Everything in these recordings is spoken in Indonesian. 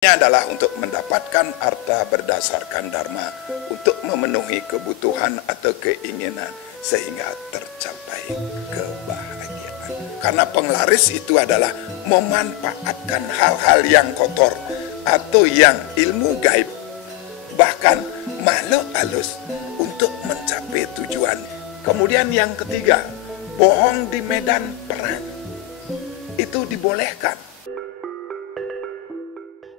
Ini adalah untuk mendapatkan harta berdasarkan dharma, untuk memenuhi kebutuhan atau keinginan sehingga tercapai kebahagiaan. Karena penglaris itu adalah memanfaatkan hal-hal yang kotor atau yang ilmu gaib, bahkan makhluk halus untuk mencapai tujuan. Kemudian yang ketiga, bohong di medan perang itu dibolehkan.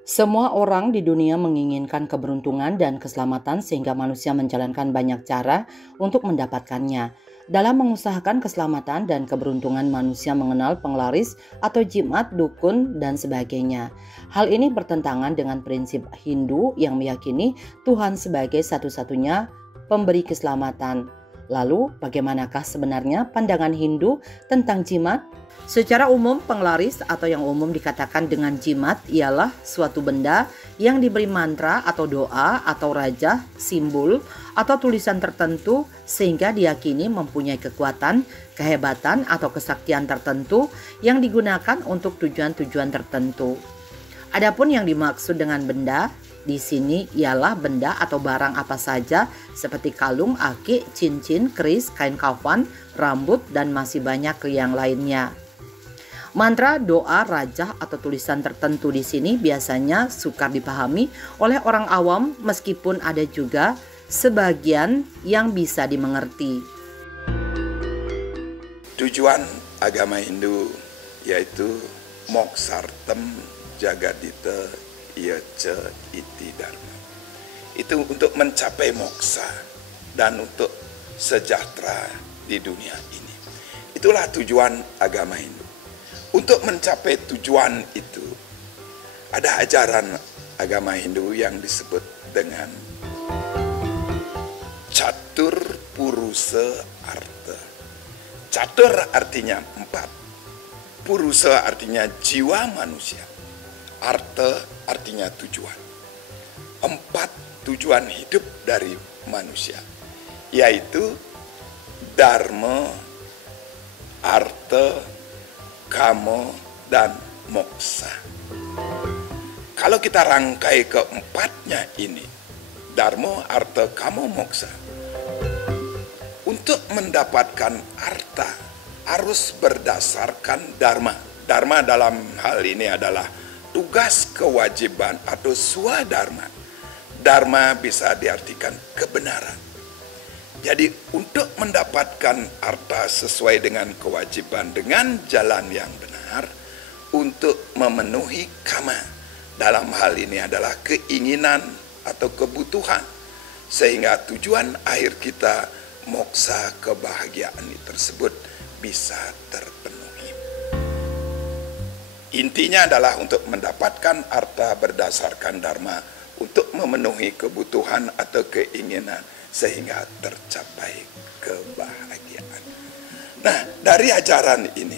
Semua orang di dunia menginginkan keberuntungan dan keselamatan sehingga manusia menjalankan banyak cara untuk mendapatkannya. Dalam mengusahakan keselamatan dan keberuntungan, manusia mengenal penglaris atau jimat, dukun, dan sebagainya. Hal ini bertentangan dengan prinsip Hindu yang meyakini Tuhan sebagai satu-satunya pemberi keselamatan. Lalu, bagaimanakah sebenarnya pandangan Hindu tentang jimat? Secara umum, penglaris atau yang umum dikatakan dengan jimat ialah suatu benda yang diberi mantra atau doa atau rajah, simbol, atau tulisan tertentu sehingga diyakini mempunyai kekuatan, kehebatan, atau kesaktian tertentu yang digunakan untuk tujuan-tujuan tertentu. Adapun yang dimaksud dengan benda di sini ialah benda atau barang apa saja seperti kalung, akik, cincin, keris, kain kafan, rambut, dan masih banyak yang lainnya. Mantra, doa, rajah, atau tulisan tertentu di sini biasanya sukar dipahami oleh orang awam meskipun ada juga sebagian yang bisa dimengerti. Tujuan agama Hindu yaitu moksartem jagadita yaca iti dharma. Itu untuk mencapai moksa dan untuk sejahtera di dunia ini. Itulah tujuan agama Hindu. Untuk mencapai tujuan itu, ada ajaran agama Hindu yang disebut dengan Catur Purusa Arta. Catur artinya 4, Purusa artinya jiwa manusia, Arta artinya tujuan. 4 tujuan hidup dari manusia, yaitu Dharma, Arta, Kama, dan moksa. Kalau kita rangkai keempatnya ini, Dharma, Arta, Kama, moksa, untuk mendapatkan arta harus berdasarkan dharma. Dharma dalam hal ini adalah tugas kewajiban atau swadharma. Dharma bisa diartikan kebenaran. Jadi untuk mendapatkan harta sesuai dengan kewajiban dengan jalan yang benar, untuk memenuhi kama, dalam hal ini adalah keinginan atau kebutuhan, sehingga tujuan akhir kita, moksa, kebahagiaan tersebut bisa terpenuhi. Intinya adalah untuk mendapatkan harta berdasarkan dharma, untuk memenuhi kebutuhan atau keinginan sehingga tercapai kebahagiaan. Nah, dari ajaran ini,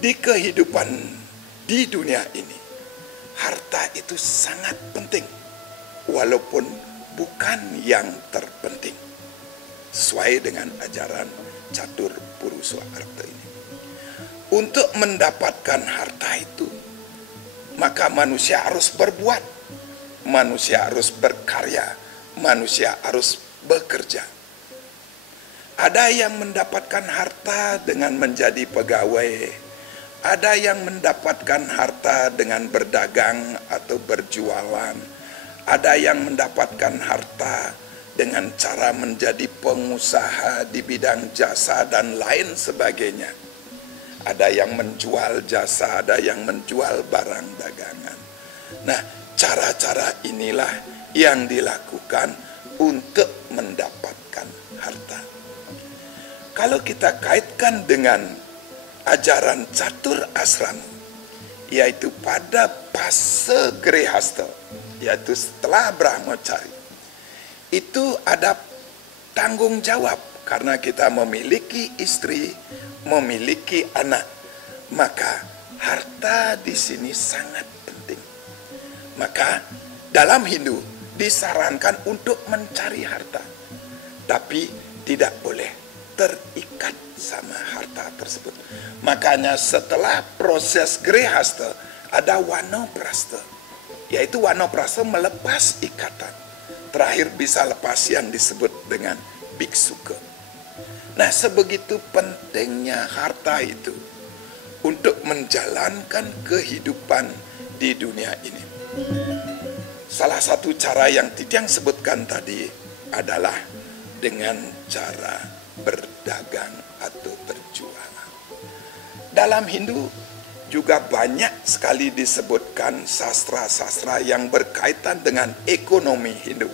di kehidupan di dunia ini, harta itu sangat penting, walaupun bukan yang terpenting, sesuai dengan ajaran Catur Purusa Arta ini. Untuk mendapatkan harta itu, maka manusia harus berbuat, manusia harus berkarya, manusia harus bekerja. Ada yang mendapatkan harta dengan menjadi pegawai, ada yang mendapatkan harta dengan berdagang atau berjualan, ada yang mendapatkan harta dengan cara menjadi pengusaha di bidang jasa dan lain sebagainya. Ada yang menjual jasa, ada yang menjual barang dagangan. Nah, cara-cara inilah yang dilakukan untuk mendapatkan harta. Kalau kita kaitkan dengan ajaran Catur Asrama, yaitu pada fase Grihasta, yaitu setelah Brahmacari, itu ada tanggung jawab karena kita memiliki istri, memiliki anak, maka harta di sini sangat penting. Maka dalam Hindu disarankan untuk mencari harta, tapi tidak boleh terikat sama harta tersebut. Makanya setelah proses Grihasta ada wanoprasta, yaitu wanoprasta melepas ikatan. Terakhir bisa lepas yang disebut dengan biksuka. Nah, sebegitu pentingnya harta itu untuk menjalankan kehidupan di dunia ini. Salah satu cara yang Titiang sebutkan tadi adalah dengan cara berdagang atau berjualan. Dalam Hindu juga banyak sekali disebutkan sastra-sastra yang berkaitan dengan ekonomi Hindu.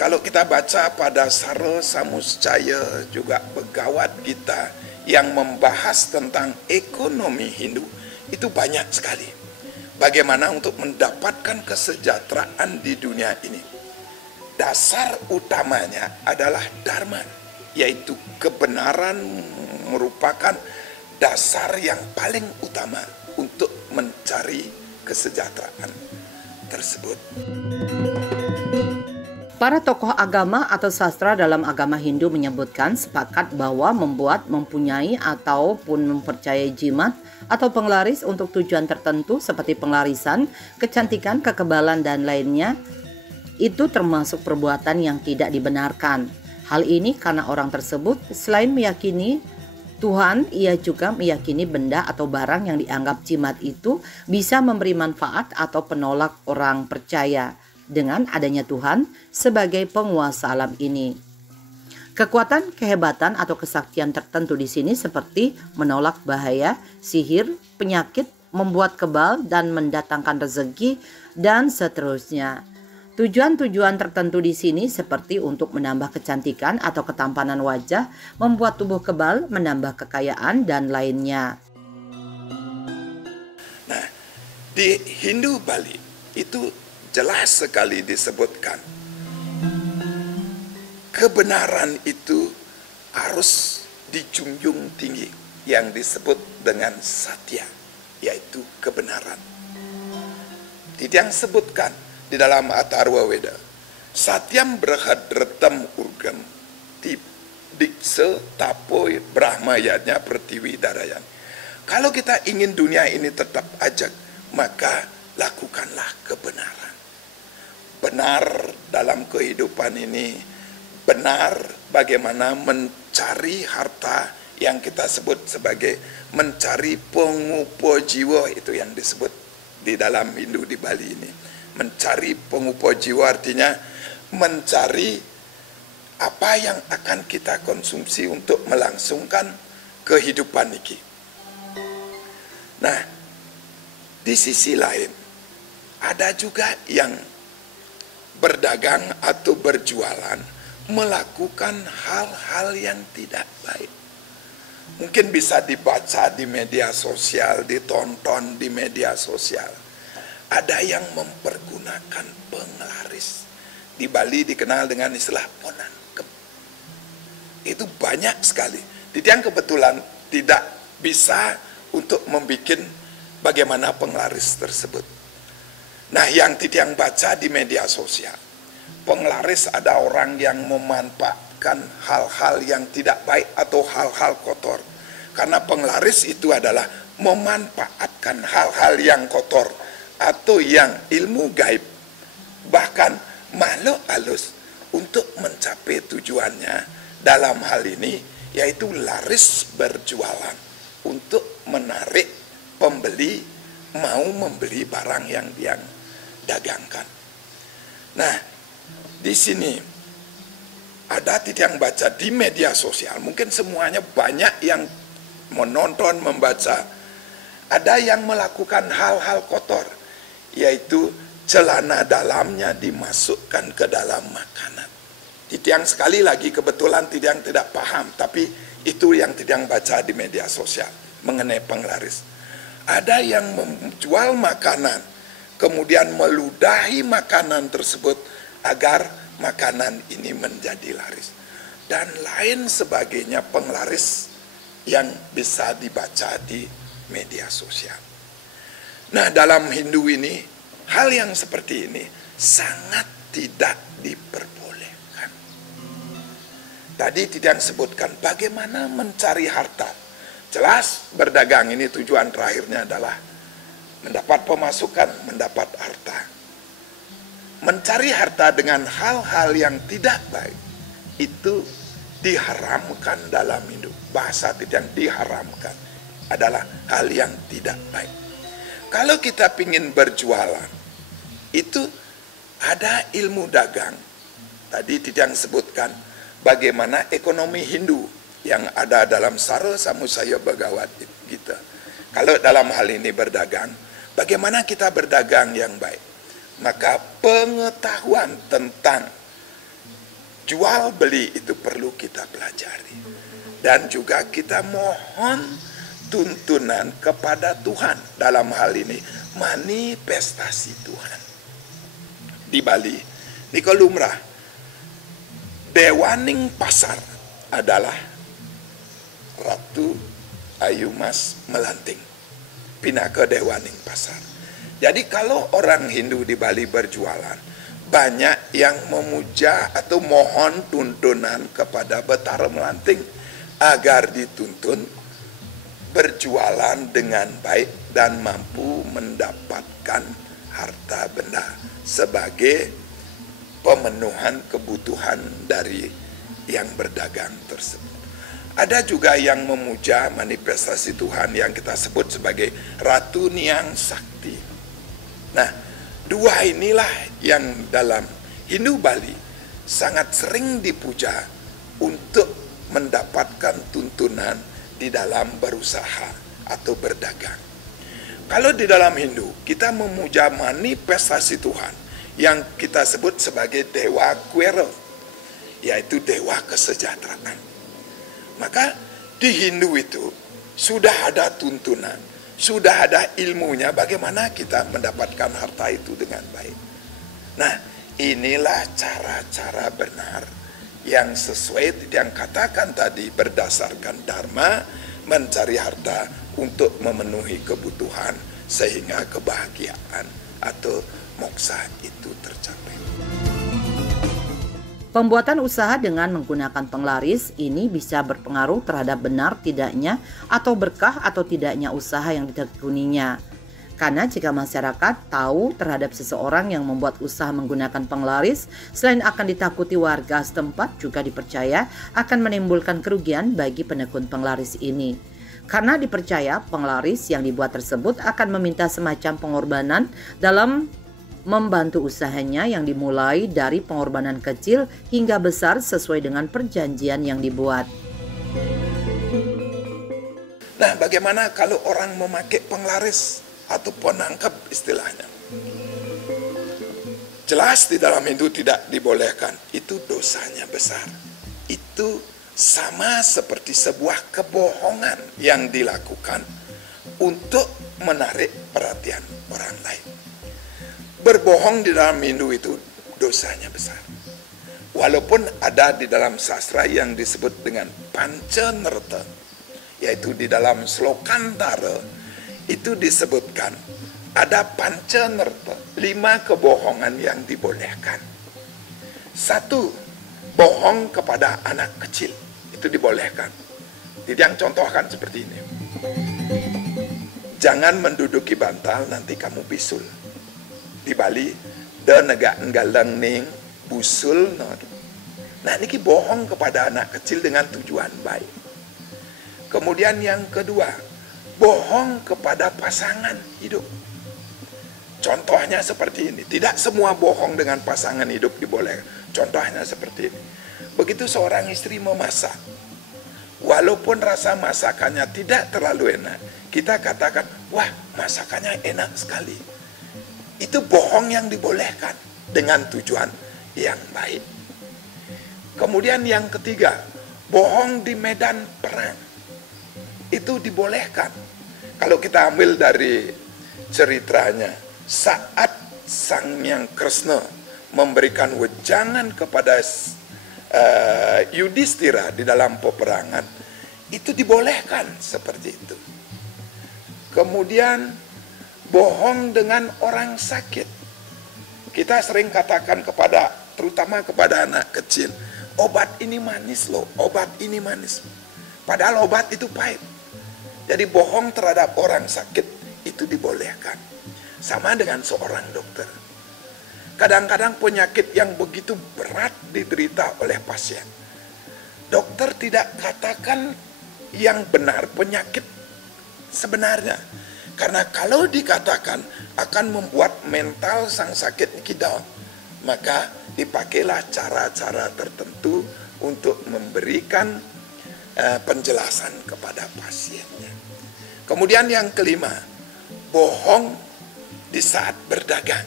Kalau kita baca pada Sara Samuscaya, juga Begawat Gita yang membahas tentang ekonomi Hindu, itu banyak sekali. Bagaimana untuk mendapatkan kesejahteraan di dunia ini. Dasar utamanya adalah dharma, yaitu kebenaran merupakan dasar yang paling utama untuk mencari kesejahteraan tersebut. Para tokoh agama atau sastra dalam agama Hindu menyebutkan sepakat bahwa membuat, mempunyai, ataupun mempercayai jimat atau penglaris untuk tujuan tertentu seperti penglarisan, kecantikan, kekebalan, dan lainnya itu termasuk perbuatan yang tidak dibenarkan. Hal ini karena orang tersebut selain meyakini Tuhan, ia juga meyakini benda atau barang yang dianggap jimat itu bisa memberi manfaat atau penolak orang percaya dengan adanya Tuhan sebagai penguasa alam ini. Kekuatan, kehebatan, atau kesaktian tertentu di sini seperti menolak bahaya, sihir, penyakit, membuat kebal, dan mendatangkan rezeki, dan seterusnya. Tujuan-tujuan tertentu di sini seperti untuk menambah kecantikan atau ketampanan wajah, membuat tubuh kebal, menambah kekayaan, dan lainnya. Nah, di Hindu Bali itu jelas sekali disebutkan kebenaran itu harus dijunjung tinggi, yang disebut dengan satya, yaitu kebenaran. Titiang sebutkan di dalam Atharva Veda, satyam brahadretam urgam dikse tapoi brahmayanya pertiwi darayan. Kalau kita ingin dunia ini tetap ajak, maka lakukanlah kebenaran. Benar dalam kehidupan ini, benar bagaimana mencari harta yang kita sebut sebagai mencari pengupo jiwa, itu yang disebut di dalam Hindu di Bali ini. Mencari pengupo jiwa artinya mencari apa yang akan kita konsumsi untuk melangsungkan kehidupan ini. Nah, di sisi lain ada juga yang berdagang atau berjualan melakukan hal-hal yang tidak baik. Mungkin bisa dibaca di media sosial, ditonton di media sosial. Ada yang mempergunakan penglaris. Di Bali dikenal dengan istilah ponangkem. Itu banyak sekali. Titiang kebetulan tidak bisa untuk membuat bagaimana penglaris tersebut. Nah, yang Titiang baca di media sosial, penglaris ada orang yang memanfaatkan hal-hal yang tidak baik atau hal-hal kotor. Karena penglaris itu adalah memanfaatkan hal-hal yang kotor atau yang ilmu gaib, bahkan makhluk halus untuk mencapai tujuannya dalam hal ini, yaitu laris berjualan untuk menarik pembeli mau membeli barang yang dia dagangkan. Nah, di sini ada Titiang baca di media sosial, mungkin semuanya banyak yang menonton, membaca. Ada yang melakukan hal-hal kotor, yaitu celana dalamnya dimasukkan ke dalam makanan. Titiang sekali lagi kebetulan Titiang tidak paham, tapi itu yang Titiang baca di media sosial mengenai penglaris. Ada yang menjual makanan, kemudian meludahi makanan tersebut agar makanan ini menjadi laris. Dan lain sebagainya penglaris yang bisa dibaca di media sosial. Nah, dalam Hindu ini, hal yang seperti ini sangat tidak diperbolehkan. Tadi tidak sebutkan bagaimana mencari harta. Jelas berdagang ini tujuan terakhirnya adalah mendapat pemasukan, mendapat harta. Mencari harta dengan hal-hal yang tidak baik itu diharamkan dalam hidup. Bahasa yang diharamkan adalah hal yang tidak baik. Kalau kita ingin berjualan, itu ada ilmu dagang. Tadi Tidang sebutkan bagaimana ekonomi Hindu yang ada dalam Sara Samusaya Bagawat kita. Kalau dalam hal ini berdagang, bagaimana kita berdagang yang baik? Maka pengetahuan tentang jual beli itu perlu kita pelajari. Dan juga kita mohon tuntunan kepada Tuhan dalam hal ini, manifestasi Tuhan. Di Bali, di Kolumrah, Dewaning Pasar adalah Ratu Ayu Mas Melanting. Pindah ke Dewaning Pasar. Jadi kalau orang Hindu di Bali berjualan, banyak yang memuja atau mohon tuntunan kepada Betara Melanting agar dituntun berjualan dengan baik dan mampu mendapatkan harta benda sebagai pemenuhan kebutuhan dari yang berdagang tersebut. Ada juga yang memuja manifestasi Tuhan yang kita sebut sebagai Ratu Niang Sakti. Nah, dua inilah yang dalam Hindu Bali sangat sering dipuja untuk mendapatkan tuntunan di dalam berusaha atau berdagang. Kalau di dalam Hindu, kita memuja manifestasi Tuhan yang kita sebut sebagai Dewa Kuero, yaitu Dewa Kesejahteraan. Maka di Hindu itu sudah ada tuntunan, sudah ada ilmunya bagaimana kita mendapatkan harta itu dengan baik. Nah, inilah cara-cara benar yang sesuai yang katakan tadi berdasarkan Dharma, mencari harta untuk memenuhi kebutuhan sehingga kebahagiaan atau moksa itu tercapai. Pembuatan usaha dengan menggunakan penglaris ini bisa berpengaruh terhadap benar tidaknya atau berkah atau tidaknya usaha yang ditekuninya. Karena jika masyarakat tahu terhadap seseorang yang membuat usaha menggunakan penglaris, selain akan ditakuti warga setempat, juga dipercaya akan menimbulkan kerugian bagi penekun penglaris ini. Karena dipercaya penglaris yang dibuat tersebut akan meminta semacam pengorbanan dalam membantu usahanya yang dimulai dari pengorbanan kecil hingga besar sesuai dengan perjanjian yang dibuat. Nah, bagaimana kalau orang memakai penglaris atau penangkap istilahnya? Jelas di dalam Hindu tidak dibolehkan. Itu dosanya besar. Itu sama seperti sebuah kebohongan yang dilakukan untuk menarik perhatian orang lain. Berbohong di dalam Hindu itu dosanya besar. Walaupun ada di dalam sastra yang disebut dengan Pancanerta, yaitu di dalam Slokantara, itu disebutkan ada Pancanerta, 5 kebohongan yang dibolehkan. 1, bohong kepada anak kecil, itu dibolehkan. Jadi yang contohkan seperti ini. Jangan menduduki bantal, nanti kamu bisul. Di Bali, da negak nggalang ning busul no. Nah, ini bohong kepada anak kecil dengan tujuan baik. Kemudian yang kedua, bohong kepada pasangan hidup. Contohnya seperti ini. Tidak semua bohong dengan pasangan hidup dibolehkan. Contohnya seperti ini. Begitu seorang istri memasak, walaupun rasa masakannya tidak terlalu enak, kita katakan, wah masakannya enak sekali. Itu bohong yang dibolehkan dengan tujuan yang baik. Kemudian yang ketiga, bohong di medan perang. Itu dibolehkan. Kalau kita ambil dari ceritanya, saat Sang Hyang Kresna memberikan wejangan kepada Yudhistira di dalam peperangan, itu dibolehkan seperti itu. Kemudian bohong dengan orang sakit. Kita sering katakan terutama kepada anak kecil, obat ini manis loh, obat ini manis. Padahal obat itu pahit. Jadi bohong terhadap orang sakit itu dibolehkan. Sama dengan seorang dokter. Kadang-kadang penyakit yang begitu berat diderita oleh pasien. Dokter tidak katakan yang benar penyakit sebenarnya. Karena kalau dikatakan akan membuat mental sang sakit ini down. Maka dipakailah cara-cara tertentu untuk memberikan penjelasan kepada pasiennya. Kemudian yang kelima, bohong di saat berdagang.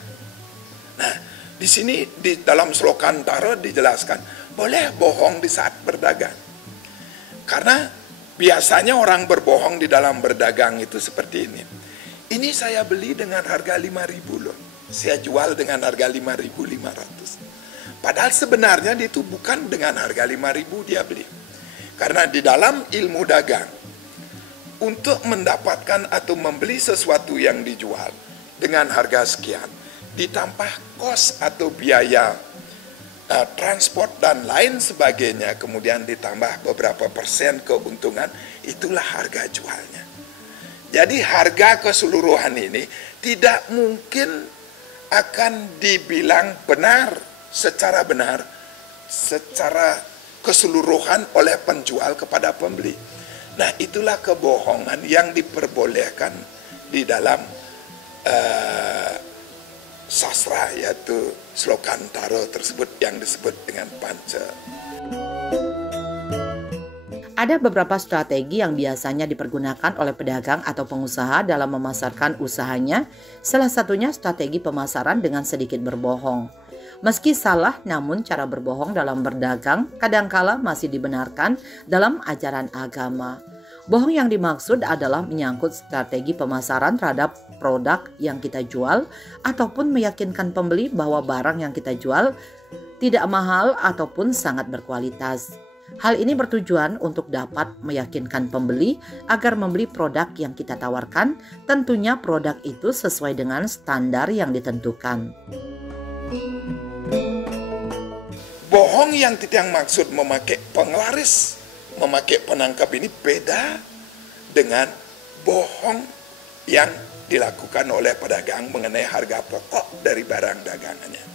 Nah, di sini di dalam Slokantara dijelaskan, boleh bohong di saat berdagang. Karena biasanya orang berbohong di dalam berdagang itu seperti ini. Ini saya beli dengan harga 5.000 loh. Saya jual dengan harga 5.500. Padahal sebenarnya itu bukan dengan harga 5.000 dia beli. Karena di dalam ilmu dagang, untuk mendapatkan atau membeli sesuatu yang dijual dengan harga sekian, ditambah kos atau biaya transport dan lain sebagainya, kemudian ditambah beberapa persen keuntungan, itulah harga jualnya. Jadi harga keseluruhan ini tidak mungkin akan dibilang benar, secara keseluruhan oleh penjual kepada pembeli. Nah, itulah kebohongan yang diperbolehkan di dalam sastra, yaitu Slokantara tersebut yang disebut dengan Panca. Ada beberapa strategi yang biasanya dipergunakan oleh pedagang atau pengusaha dalam memasarkan usahanya. Salah satunya strategi pemasaran dengan sedikit berbohong. Meski salah, namun cara berbohong dalam berdagang kadangkala masih dibenarkan dalam ajaran agama. Bohong yang dimaksud adalah menyangkut strategi pemasaran terhadap produk yang kita jual ataupun meyakinkan pembeli bahwa barang yang kita jual tidak mahal ataupun sangat berkualitas. Hal ini bertujuan untuk dapat meyakinkan pembeli agar membeli produk yang kita tawarkan, tentunya produk itu sesuai dengan standar yang ditentukan. Bohong yang tidak maksud memakai penglaris, memakai penangkap ini beda dengan bohong yang dilakukan oleh pedagang mengenai harga pokok dari barang dagangannya.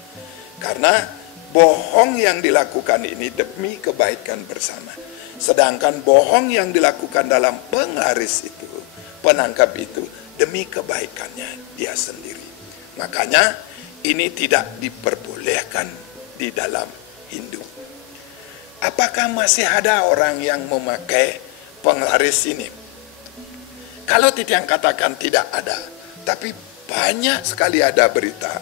Karena bohong yang dilakukan ini demi kebaikan bersama. Sedangkan bohong yang dilakukan dalam penglaris itu, penangkap itu, demi kebaikannya dia sendiri. Makanya ini tidak diperbolehkan di dalam Hindu. Apakah masih ada orang yang memakai penglaris ini? Kalau tidak katakan tidak ada, tapi banyak sekali ada berita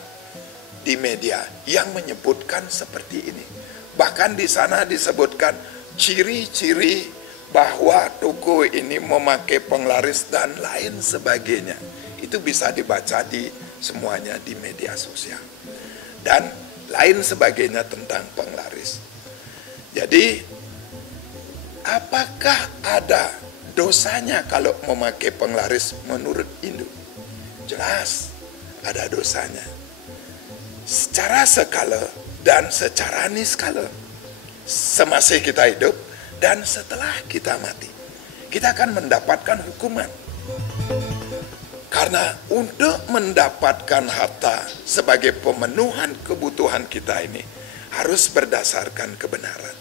di media yang menyebutkan seperti ini. Bahkan di sana disebutkan ciri-ciri bahwa toko ini memakai penglaris dan lain sebagainya. Itu bisa dibaca di semuanya di media sosial. Dan lain sebagainya tentang penglaris. Jadi, apakah ada dosanya kalau memakai penglaris menurut Hindu? Jelas ada dosanya. Secara skala dan secara niskala. Semasa kita hidup dan setelah kita mati, kita akan mendapatkan hukuman. Karena untuk mendapatkan harta sebagai pemenuhan kebutuhan kita ini harus berdasarkan kebenaran.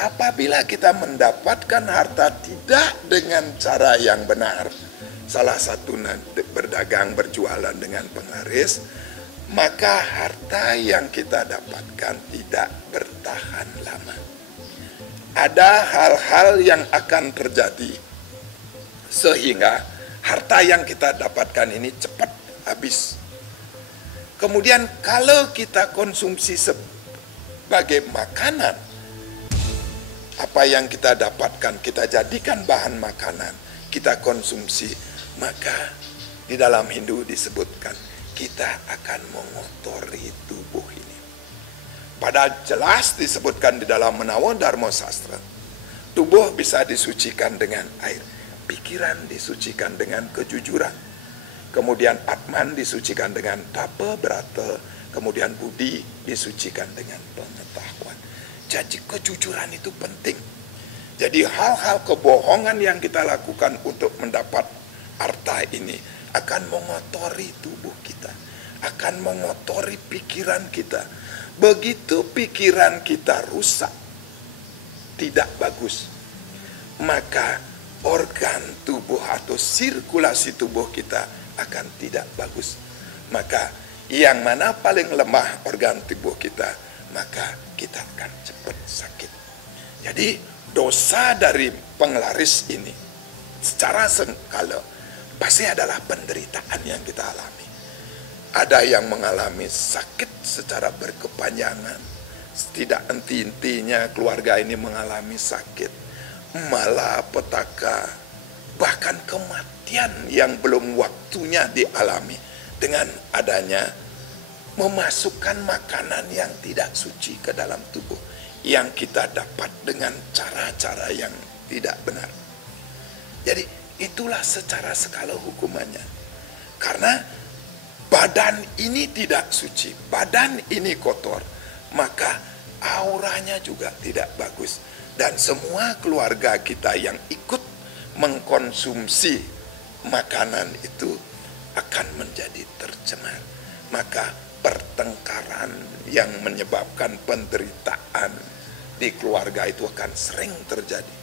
Apabila kita mendapatkan harta tidak dengan cara yang benar, salah satu berdagang berjualan dengan penglaris, maka harta yang kita dapatkan tidak bertahan lama. Ada hal-hal yang akan terjadi sehingga harta yang kita dapatkan ini cepat habis. Kemudian kalau kita konsumsi sebagai makanan, apa yang kita dapatkan kita jadikan bahan makanan, kita konsumsi, maka di dalam Hindu disebutkan kita akan mengotori tubuh ini. Padahal jelas disebutkan di dalam Menawa Dharma Sastra, tubuh bisa disucikan dengan air, pikiran disucikan dengan kejujuran, kemudian Atman disucikan dengan tapa brata, kemudian budi disucikan dengan pengetahuan. Jadi kejujuran itu penting. Jadi hal-hal kebohongan yang kita lakukan untuk mendapat harta ini akan mengotori tubuh kita, akan mengotori pikiran kita. Begitu pikiran kita rusak, tidak bagus, maka organ tubuh atau sirkulasi tubuh kita akan tidak bagus. Maka yang mana paling lemah organ tubuh kita, maka kita akan cepat sakit. Jadi dosa dari penglaris ini secara skala pasti adalah penderitaan yang kita alami. Ada yang mengalami sakit secara berkepanjangan, tidak henti-hentinya keluarga ini mengalami sakit, malapetaka, bahkan kematian yang belum waktunya dialami dengan adanya memasukkan makanan yang tidak suci ke dalam tubuh yang kita dapat dengan cara-cara yang tidak benar. Jadi itulah secara skala hukumannya. Karena badan ini tidak suci, badan ini kotor, maka auranya juga tidak bagus. Dan semua keluarga kita yang ikut mengkonsumsi makanan itu akan menjadi tercemar. Maka pertengkaran yang menyebabkan penderitaan di keluarga itu akan sering terjadi.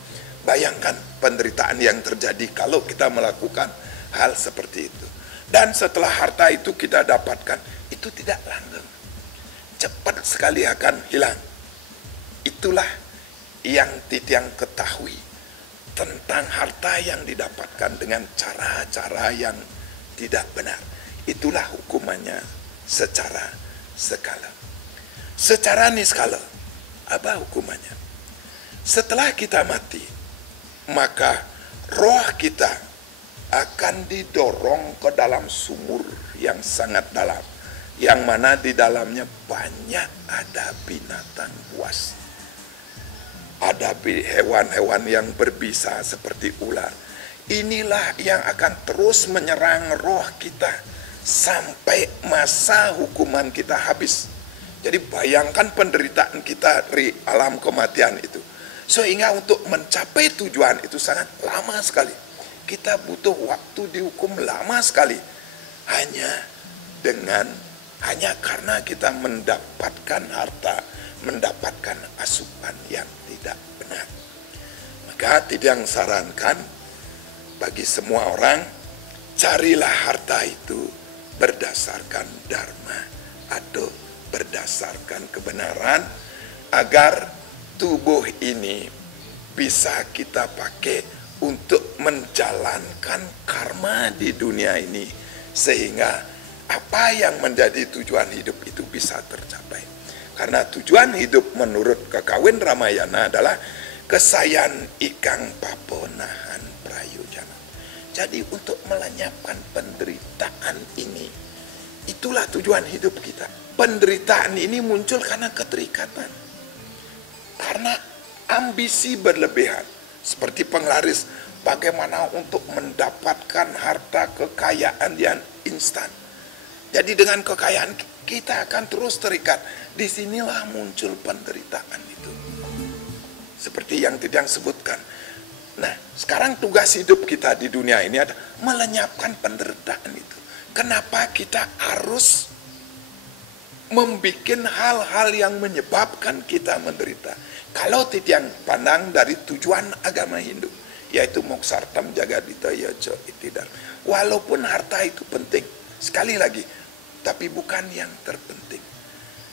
Bayangkan penderitaan yang terjadi kalau kita melakukan hal seperti itu. Dan setelah harta itu kita dapatkan, itu tidak langgeng, cepat sekali akan hilang. Itulah yang Titiang ketahui tentang harta yang didapatkan dengan cara-cara yang tidak benar. Itulah hukumannya secara skala. Secara niskala, apa hukumannya? Setelah kita mati, maka roh kita akan didorong ke dalam sumur yang sangat dalam, yang mana di dalamnya banyak ada binatang buas, ada hewan-hewan yang berbisa seperti ular. Inilah yang akan terus menyerang roh kita sampai masa hukuman kita habis. Jadi bayangkan penderitaan kita di alam kematian itu, sehingga untuk mencapai tujuan itu sangat lama sekali. Kita butuh waktu dihukum lama sekali hanya karena kita mendapatkan harta, mendapatkan asupan yang tidak benar. Maka Titiang sarankan bagi semua orang, carilah harta itu berdasarkan dharma atau berdasarkan kebenaran, agar tubuh ini bisa kita pakai untuk menjalankan karma di dunia ini, sehingga apa yang menjadi tujuan hidup itu bisa tercapai. Karena tujuan hidup menurut Kakawin Ramayana adalah kesayan ikang paponahan prayojana. Jadi untuk melenyapkan penderitaan ini, itulah tujuan hidup kita. Penderitaan ini muncul karena keterikatan, karena ambisi berlebihan. Seperti penglaris, bagaimana untuk mendapatkan harta kekayaan yang instan. Jadi dengan kekayaan kita akan terus terikat. Disinilah muncul penderitaan itu. Seperti yang Titiang sebutkan. Nah, sekarang tugas hidup kita di dunia ini adalah melenyapkan penderitaan itu. Kenapa kita harus membuat hal-hal yang menyebabkan kita menderita? Kalau Titiang pandang dari tujuan agama Hindu, yaitu moksartam jagadita yaja itidar. Walaupun harta itu penting, sekali lagi, tapi bukan yang terpenting.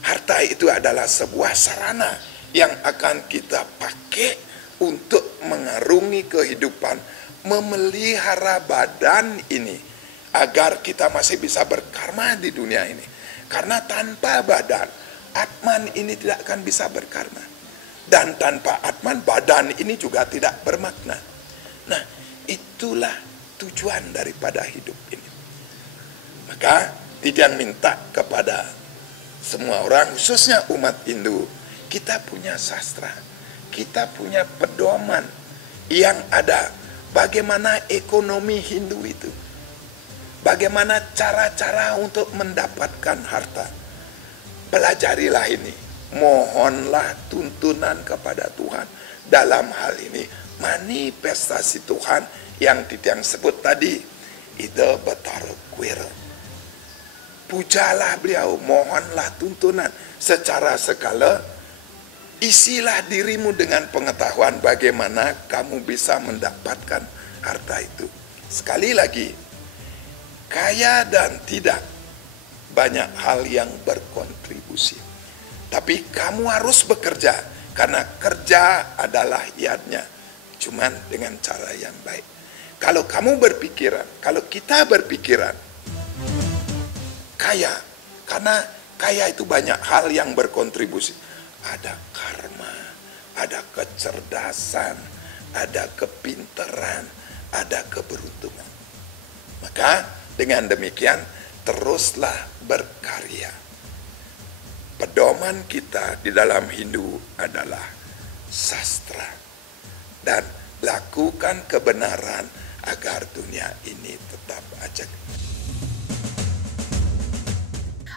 Harta itu adalah sebuah sarana yang akan kita pakai untuk mengarungi kehidupan, memelihara badan ini, agar kita masih bisa berkarma di dunia ini. Karena tanpa badan, Atman ini tidak akan bisa berkarma. Dan tanpa Atman, badan ini juga tidak bermakna. Nah, itulah tujuan daripada hidup ini. Maka Titiang minta kepada semua orang, khususnya umat Hindu, kita punya sastra, kita punya pedoman yang ada bagaimana ekonomi Hindu itu, bagaimana cara-cara untuk mendapatkan harta. Pelajarilah ini. Mohonlah tuntunan kepada Tuhan dalam hal ini. Manifestasi Tuhan yang Titiang sebut tadi, ida betara kuera. Pujalah beliau, mohonlah tuntunan secara segala. Isilah dirimu dengan pengetahuan bagaimana kamu bisa mendapatkan harta itu. Sekali lagi, kaya dan tidak banyak hal yang berkontribusi. Tapi kamu harus bekerja, karena kerja adalah iadnya, cuman dengan cara yang baik. Kalau kamu berpikiran, kalau kita berpikiran kaya, karena kaya itu banyak hal yang berkontribusi. Ada karma, ada kecerdasan, ada kepintaran, ada keberuntungan. Maka dengan demikian teruslah berkarya. Pedoman kita di dalam Hindu adalah sastra. Dan lakukan kebenaran agar dunia ini tetap ajak.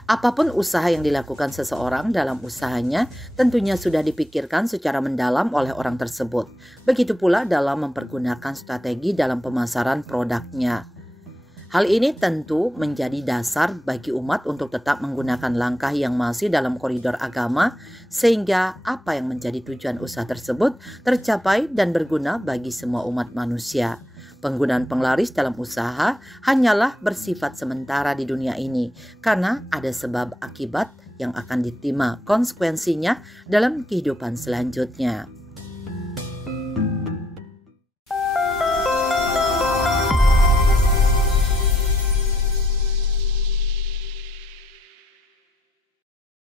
Apapun usaha yang dilakukan seseorang dalam usahanya tentunya sudah dipikirkan secara mendalam oleh orang tersebut. Begitu pula dalam mempergunakan strategi dalam pemasaran produknya. Hal ini tentu menjadi dasar bagi umat untuk tetap menggunakan langkah yang masih dalam koridor agama, sehingga apa yang menjadi tujuan usaha tersebut tercapai dan berguna bagi semua umat manusia. Penggunaan penglaris dalam usaha hanyalah bersifat sementara di dunia ini, karena ada sebab akibat yang akan diterima konsekuensinya dalam kehidupan selanjutnya.